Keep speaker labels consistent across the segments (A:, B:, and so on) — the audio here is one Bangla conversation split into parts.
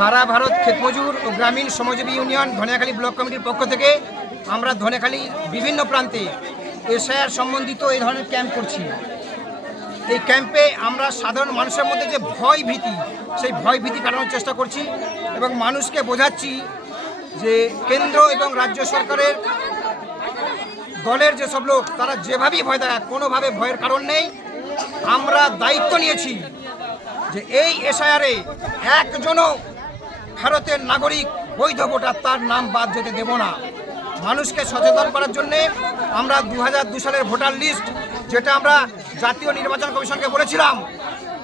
A: সারা ভারত ক্ষেতমজুর ও গ্রামীণ শ্রমজীবী ইউনিয়ন ধনিয়াখালী ব্লক কমিটির পক্ষ থেকে আমরা ধনিয়াখালী বিভিন্ন প্রান্তে এসআইআর সম্বন্ধিত এই ধরনের ক্যাম্প করছি। এই ক্যাম্পে আমরা সাধারণ মানুষের মধ্যে যে ভয় ভীতি, সেই ভয় ভীতি কাটানোর চেষ্টা করছি এবং মানুষকে বোঝাচ্ছি যে কেন্দ্র এবং রাজ্য সরকারের দলের যেসব লোক, তারা যেভাবেই ভয় দেখায় কোনোভাবে ভয়ের কারণ নেই। আমরা দায়িত্ব নিয়েছি যে এই এসআইআরে একজনও ভারতের নাগরিক বৈধ ভোটার তার নাম বাদ যেতে দেব না। মানুষকে সচেতন করার জন্যে আমরা দু হাজার সালের ভোটার লিস্ট, যেটা আমরা জাতীয় নির্বাচন কমিশনকে বলেছিলাম,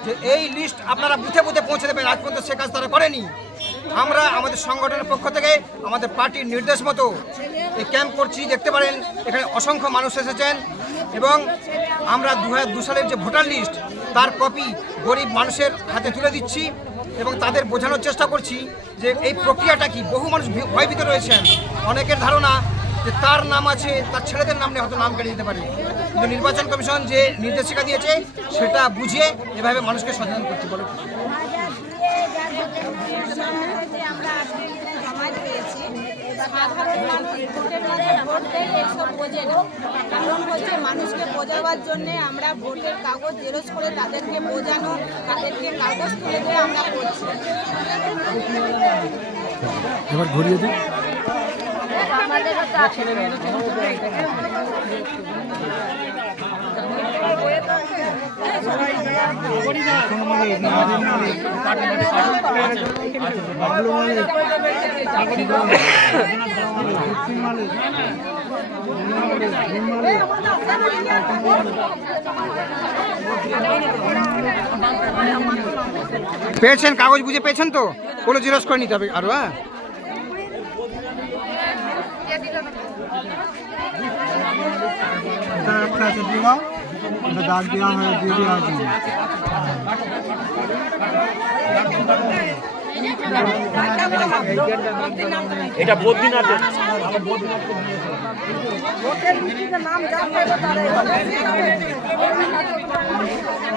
A: যে এই লিস্ট আপনারা বুথে বুথে পৌঁছে দেবেন। আজ পর্যন্ত সে কাজ তারা করেনি। আমরা আমাদের সংগঠনের পক্ষ থেকে আমাদের পার্টির নির্দেশ মতো এই ক্যাম্প করছি। দেখতে পারেন, এখানে অসংখ্য মানুষ এসেছেন এবং আমরা দু সালের যে ভোটার লিস্ট, তার কপি গরিব মানুষের হাতে তুলে দিচ্ছি। এবং তাদের বোঝানোর চেষ্টা করছি যে এই প্রক্রিয়াটা কি? বহু মানুষ ভি- ভয়ভীত রয়েছেন। অনেকের ধারণা যে তার নাম আছে, তার ছেলেদের নাম নিয়ে হয়তো নাম কেটে দিতে পারে। কিন্তু নির্বাচন কমিশন যে নির্দেশিকা দিয়েছে, সেটা বুঝিয়ে এভাবে মানুষকে সচেতন করতে বলে
B: যে আমরা আজকে এখানে জমায়েত পেয়েছি সাধারণ মানুষ ভোটের মাঝে ভোট দেয় এসব বোঝে না। কারণ হচ্ছে মানুষকে বোঝাবার জন্য আমরা ভোটের কাগজ জেরক্স করে তাদেরকে বোঝানো তাদেরকে কাগজ তুলে দিয়ে আমরা করছি।
C: এবার ঘুরিয়ে দিই।
A: পেয়েছেন কাগজ বুঝে পেয়েছেন তো? কোনো জিরস করে নিতে হবে আরও হ্যাঁ?
C: এটা একটা দাগ দেওয়া হয়ে দিয়ে দেওয়া আছে
D: এটা বদ্রীনাথে